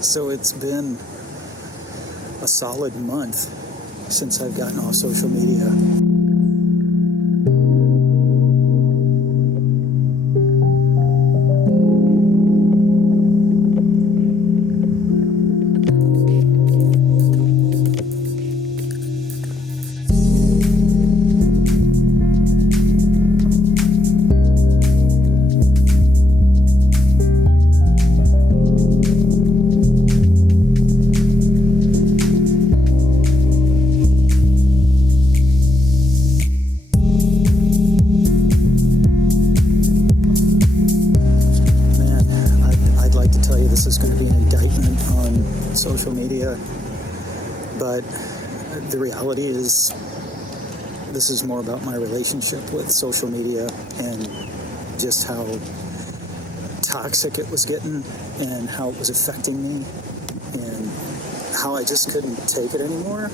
So it's been a solid month since I've gotten off social media. This is going to be an indictment on social media, but the reality is this is more about my relationship with social media and just how toxic it was getting and how it was affecting me and how I just couldn't take it anymore.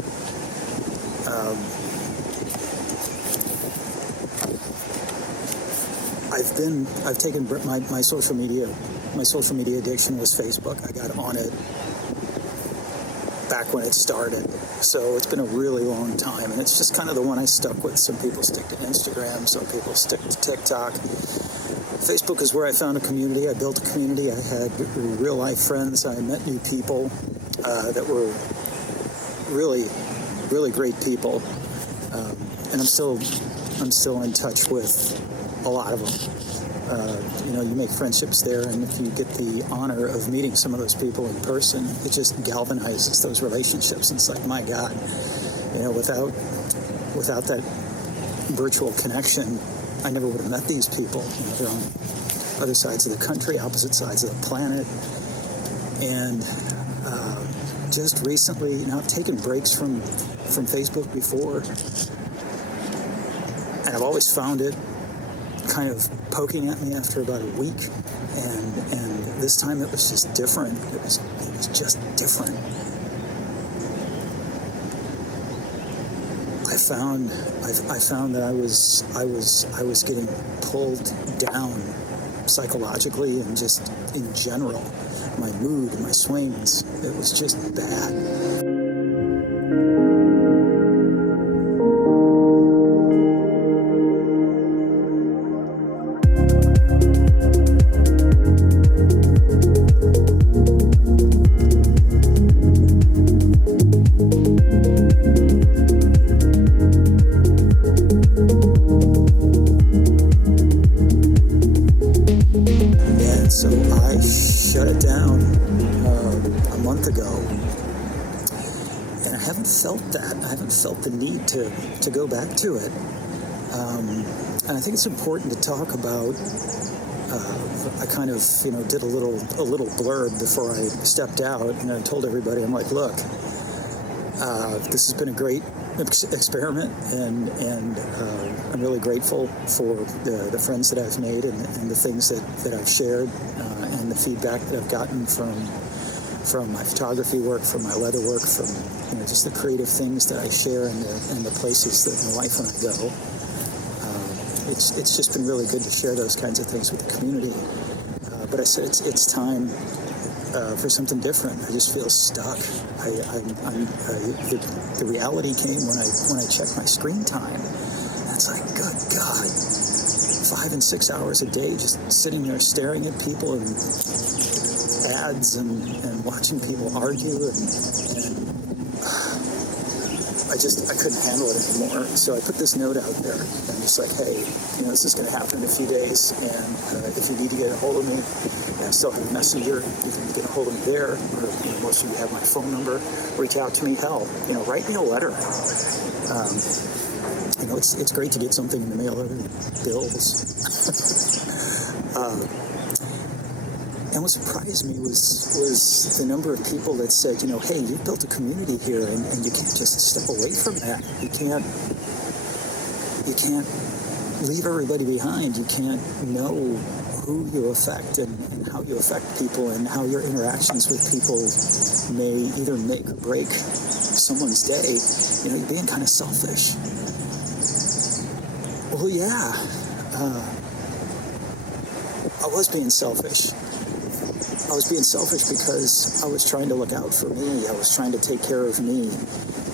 I've taken my social media addiction was Facebook. I got on it back when it started. So it's been a really long time, and it's just kind of the one I stuck with. Some people stick to Instagram, some people stick to TikTok. Facebook is where I found a community. I built a community. I had real life friends. I met new people that were really, really great people. And I'm still in touch with a lot of them. You make friendships there, and if you get the honor of meeting some of those people in person, it just galvanizes those relationships. And it's like, my God, without that virtual connection, I never would have met these people. They're on other sides of the country, opposite sides of the planet. And just recently, I've taken breaks from Facebook before, and I've always found it kind of poking at me after about a week, and this time it was just different. It was just different. I found that I was getting pulled down psychologically and just in general. My mood, my swings, it was just bad. So I shut it down a month ago, and I haven't felt that. I haven't felt the need to go back to it. And I think it's important to talk about. I kind of did a little blurb before I stepped out, and I told everybody, I'm like, look, this has been a great experiment, and I'm really grateful for the friends that I've made and the things that I've shared and the feedback that I've gotten from my photography work, from my leather work, from just the creative things that I share and the places that my wife and I go. It's just been really good to share those kinds of things with the community. But I said it's time for something different. I just feel stuck. The reality came when I checked my screen time. It's like, good God, 5 and 6 hours a day just sitting there staring at people and ads and watching people argue, and I couldn't handle it anymore. So I put this note out there, and just like, hey, this is going to happen in a few days, and if you need to get a hold of me, I still have a messenger. You can get a hold of me there, or most of you have my phone number. Reach out to me. Hell, write me a letter. It's great to get something in the mail, other than bills. And what surprised me was the number of people that said, hey, you've built a community here, and you can't just step away from that. You can't leave everybody behind. You can't know who you affect and how you affect people, and how your interactions with people may either make or break someone's day. You're being kind of selfish. Well, yeah, I was being selfish. I was being selfish because I was trying to look out for me. I was trying to take care of me,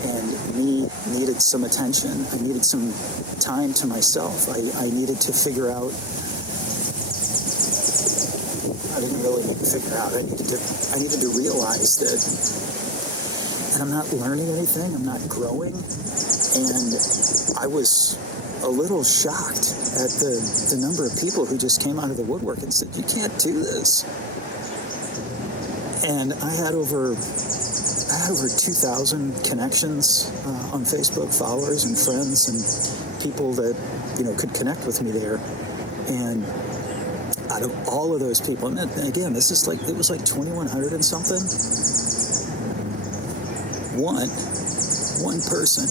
and me needed some attention. I needed some time to myself. I needed to figure out. I didn't really need to figure out. I needed to realize that, and I'm not learning anything. I'm not growing, and I was a little shocked at the number of people who just came out of the woodwork and said, "You can't do this." And I had over 2,000 connections on Facebook, followers and friends and people that could connect with me there. And out of all of those people, and again, it was like 2,100 and something. One person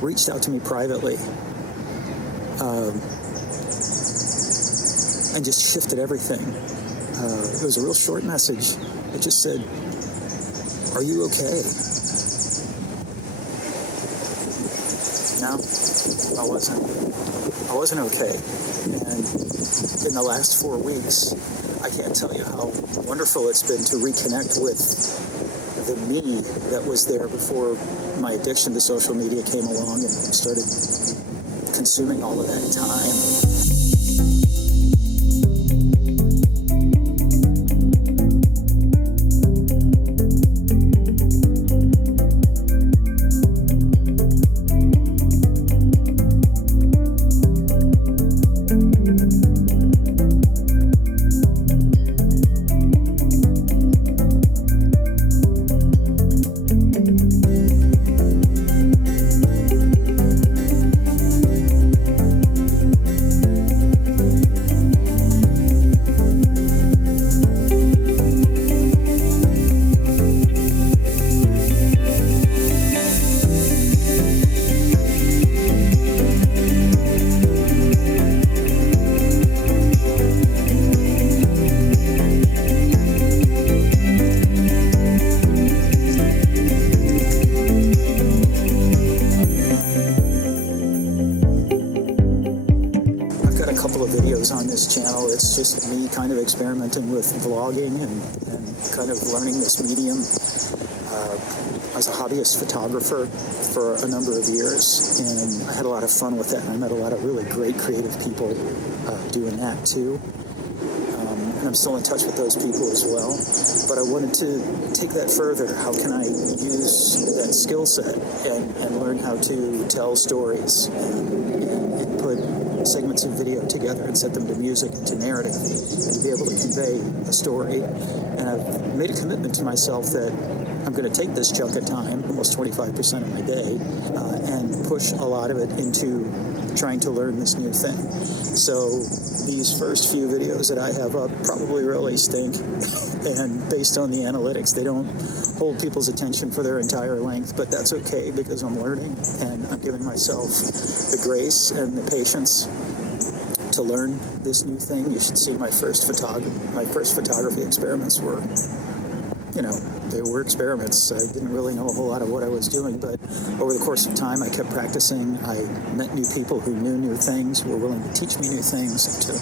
reached out to me privately and just shifted everything. It was a real short message. It just said, "Are you okay?" No, I wasn't okay. And in the last 4 weeks, I can't tell you how wonderful it's been to reconnect with the me that was there before my addiction to social media came along and started consuming all of that time. On this channel, it's just me kind of experimenting with vlogging and kind of learning this medium. I was a hobbyist photographer for a number of years, and I had a lot of fun with that, and I met a lot of really great creative people doing that too. And I'm still in touch with those people as well. But I wanted to take that further. How can I use that skill set and learn how to tell stories and put segments of video together and set them to music and to narrative and to be able to convey a story. And I've made a commitment to myself that I'm going to take this chunk of time, almost 25% of my day, and push a lot of it into trying to learn this new thing. So these first few videos that I have up probably really stink, and based on the analytics, they don't hold people's attention for their entire length, but that's okay because I'm learning and I'm giving myself the grace and the patience to learn this new thing. You should see my first photography experiments were, they were experiments. I didn't really know a whole lot of what I was doing, but over the course of time, I kept practicing. I met new people who knew new things, were willing to teach me new things. I took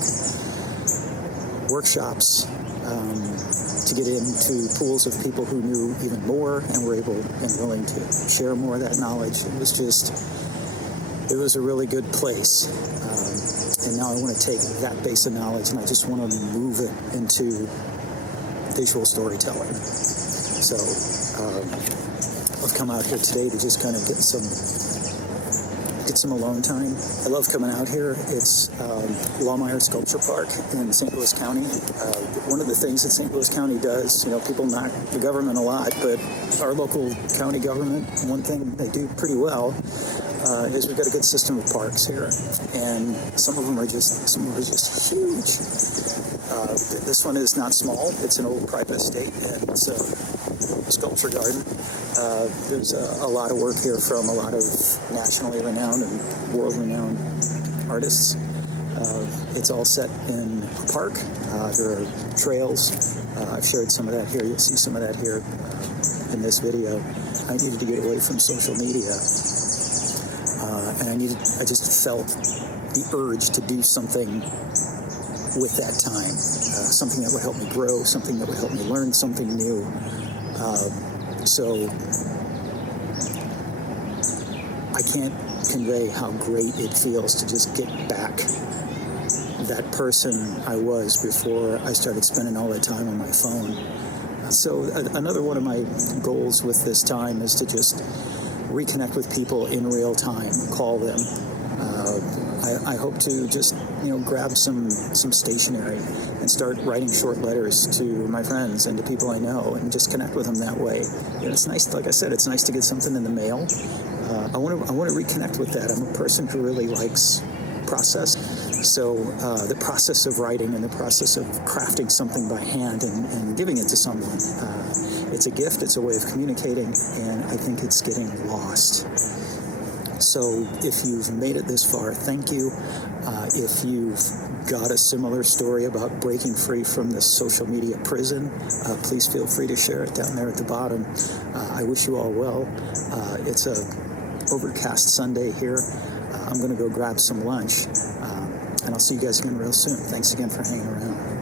workshops to get into pools of people who knew even more and were able and willing to share more of that knowledge. It was a really good place. And now I want to take that base of knowledge and I just want to move it into visual storytelling. So I've come out here today to just kind of get some alone time. I love coming out here. It's Lohmeyer Sculpture Park in St. Louis County. One of the things that St. Louis County does, people knock the government a lot, but our local county government, one thing they do pretty well is we've got a good system of parks here, and some of them are just huge. This one is not small. It's an old private estate, and it's a sculpture garden. There's a lot of work here from a lot of nationally renowned and world-renowned artists. It's all set in a park. There are trails. I've shared some of that here. You'll see some of that here in this video. I needed to get away from social media. And I just felt the urge to do something with that time, something that would help me grow, something that would help me learn something new. So I can't convey how great it feels to just get back that person I was before I started spending all that time on my phone. So another one of my goals with this time is to just reconnect with people in real time, call them. I hope to just grab some stationery and start writing short letters to my friends and to people I know and just connect with them that way. It's nice, like I said, it's nice to get something in the mail. I want to reconnect with that. I'm a person who really likes process. So the process of writing and the process of crafting something by hand and giving it to someone, it's a gift, it's a way of communicating, and I think it's getting lost. So if you've made it this far, thank you. If you've got a similar story about breaking free from this social media prison, please feel free to share it down there at the bottom. I wish you all well. It's a overcast Sunday here. I'm going to go grab some lunch, and I'll see you guys again real soon. Thanks again for hanging around.